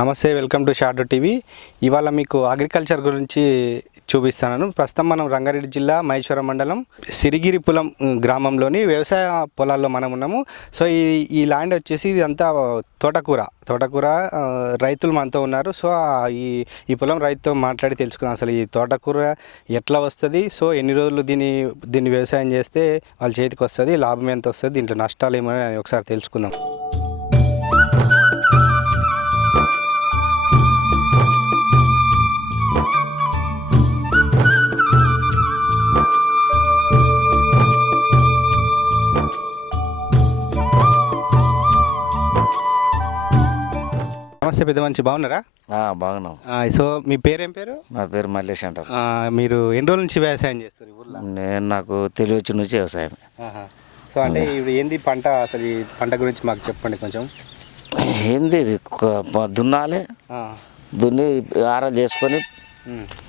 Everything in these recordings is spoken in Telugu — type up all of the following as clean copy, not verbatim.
నమస్తే, వెల్కమ్ టు షార్ట్ టీవీ. ఇవాళ మీకు అగ్రికల్చర్ గురించి చూపిస్తాను. ప్రస్తుతం మనం రంగారెడ్డి జిల్లా మహేశ్వరం మండలం సిరిగిరిపులం గ్రామంలోని వ్యవసాయ పొలాల్లో మనం ఉన్నాము. సో ఈ ల్యాండ్ వచ్చేసి ఇదంతా తోటకూర రైతులు మనతో ఉన్నారు. సో ఈ పొలం రైతుతో మాట్లాడి తెలుసుకుందాం అసలు ఈ తోటకూర ఎట్లా వస్తుంది, సో ఎన్ని రోజులు దీన్ని వ్యవసాయం చేస్తే వాళ్ళ చేతికి వస్తుంది, లాభం ఎంత వస్తుంది, దీంట్లో నష్టాలు ఏమని ఒకసారి తెలుసుకుందాం. నమస్తే పెద్ద మనిషి, బాగున్నారా? బాగున్నాం. సో మీ పేరేం పేరు? నా పేరు మల్లేష్ అంటారు. మీరు ఎన్ని రోజుల నుంచి వ్యవసాయం చేస్తారు ఊళ్ళో? నాకు తెలియచ్చి నుంచి వ్యవసాయం. సో అంటే ఇప్పుడు ఏంది పంట, అసలు ఈ పంట గురించి మాకు చెప్పండి కొంచెం. ఏంది ఇది, దున్నాలి, దున్ని ఆరాలు చేసుకొని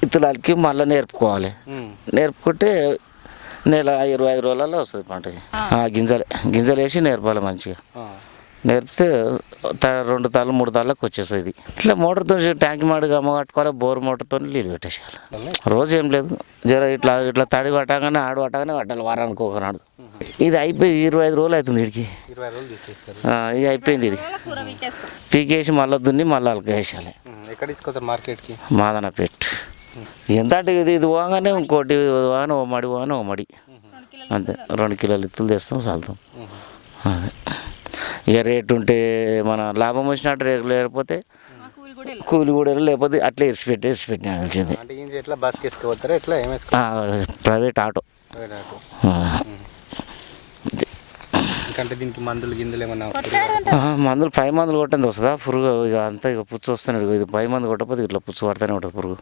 ఇతరులకి మళ్ళీ నేర్పుకోవాలి. నేర్పుకుంటే నెల 25 రోజులలో వస్తుంది పంట. గింజలు వేసి నేర్పాలి మంచిగా. నేర్పితే 2 తాళ్ళు 3 తాళ్ళకి వచ్చేస్తుంది. ఇట్లా మోటార్తో ట్యాంక్ మాడిగా అమ్మ కట్టుకోవాలి, బోర్ మోటార్తో నీళ్ళు పెట్టేసేయాలి. రోజు ఏం లేదు, జర ఇట్లా తడి పట్టగానే ఆడు పట్టగానే పట్టాలి, వారానికి ఒకనాడు. ఇది అయిపోయి 25 రోజులు అవుతుంది. వీడికి ఇది అయిపోయింది. ఇది పీకేసి మళ్ళీ దున్ని మళ్ళీ అలక వేసేయాలి. మార్కెట్కి మాదనపేట ఎంత అంటే ఇది పోగానే ఇంకోటి పోగానే ఓ మడి అంతే. 2 కిలోలు ఇత్తులు తెస్తాం, చల్లుతాం. అదే ఇక రేటు ఉంటే మన లాభం వచ్చినట్టు రేటు, లేకపోతే కూలి కూడా లేకపోతే అట్లా ఇరిచిపెట్టినాల్సింది. Private auto. మందులు 5 మందులు కొట్టండి వస్తుందా పురుగు? ఇక అంతా ఇక పుచ్చు వస్తున్నాడు. ఇది 5 మంది కొట్టకపోతే ఇట్లా పుచ్చు పడుతూనే ఉంటుంది పురుగు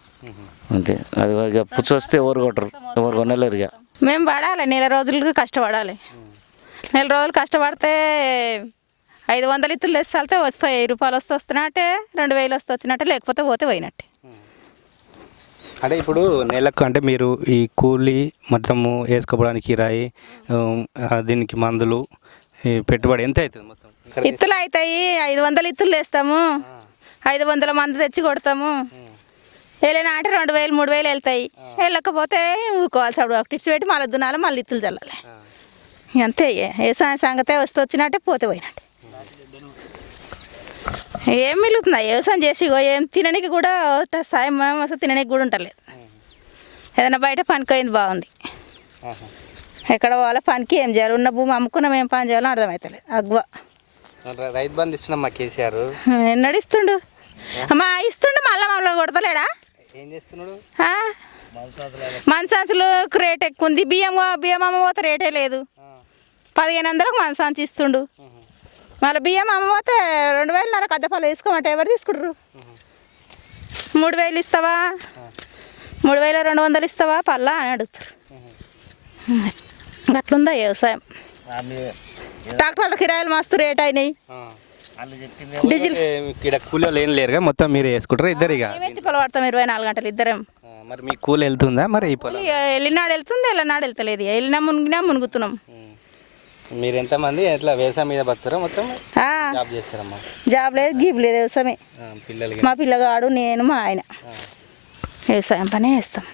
అంతే. అది ఇక పుచ్చు వస్తే ఎవరు కొట్టరు, ఎవరు కొనలేరు. ఇక మేము పడాలి, నెల రోజులు కష్టపడాలి. నెల రోజులు కష్టపడితే 500 ఇత్తులు తెస్తే వస్తాయి, 1000 రూపాయలు వస్తున్నట్టే, 2000 వచ్చినట్టే, లేకపోతే పోయినట్టే. అంటే ఇప్పుడు నెలకు అంటే మీరు ఈ కూలి మొత్తము వేసుకోవడానికి కిరాయి, దీనికి మందులు, పెట్టుబడి ఎంత అవుతుంది మొత్తం? ఇత్తులు అవుతాయి, 500 ఇత్తులు తెస్తాము, 500 మంది తెచ్చి కొడతాము. వెళ్ళినా అంటే 2000 3000 వెళ్తాయి. వెళ్ళకపోతే ఊరుకోవాలి, చదువు టిప్స్ పెట్టి మళ్ళీ దున్నాలి, మళ్ళీ ఇత్తులు చల్లాలి. అంతే. వ్యవసాయ సంగతే పోయినట్టే, పోయినట్టే. ఏం మిగులుతుందా వ్యవసాయం చేసి? ఏం తినడానికి కూడా సాయం అసలు తినడానికి కూడా ఉండలేదు. ఏదైనా బయట పనికి అయింది బాగుంది, ఎక్కడ పోవాలో పనికి ఏం చేయాలి? ఉన్న భూమి అమ్ముకున్నాం, ఏం పని చేయాలో అర్థమవుతలేదు. అగ్వ రైతు బంధు ఇస్తున్నాం మా కేసీఆర్. ఎన్నడిస్తుండు ఇస్తుండు, మళ్ళీ మమ్మల్ని కొడతలేడా? ఏం చేస్తున్నాడు? మనసాంచులు రేట్ ఎక్కువ ఉంది. బియ్యం అమ్మబోతే రేటే లేదు. 1500కు మనసాంచి ఇస్తుండు. మళ్ళీ బియ్యం అమ్మబోతే 2000 అద్దపాలు వేసుకోమంటే ఎవరు తీసుకుంటారు? 3000 ఇస్తావా, 3200 ఇస్తావా పల్లా అని అడుగుతారు. అట్లుందా వ్యవసాయం? ట్రాక్టర్ల కిరాయిలు మస్తు రేట్ అయినాయి. డీజిల్ కూలీలు ఏం లేరుగా, మొత్తం మీరు వేసుకుంటారు ఇద్దరు? ఇక తిప్పలు పడతాం 24 గంటలు ఇద్దరం. మరి మీ కూలి వెళ్తుందా? మరి వెళ్ళినాడు వెళ్తుంది, వెళ్ళినాడు వెళ్తలేదు. వెళ్ళినా మునుగుతున్నాం. మీరు ఎంతమంది ఎట్లా వ్యవసాయం మీద బతారా? మొత్తం జాబ్ చేస్తారమ్మా? జాబ్ లేదు, గీబ్ లేదు, వ్యవసాయమే. మా పిల్లగాడు, నేను, మా ఆయన వ్యవసాయం పనే చేస్తాం.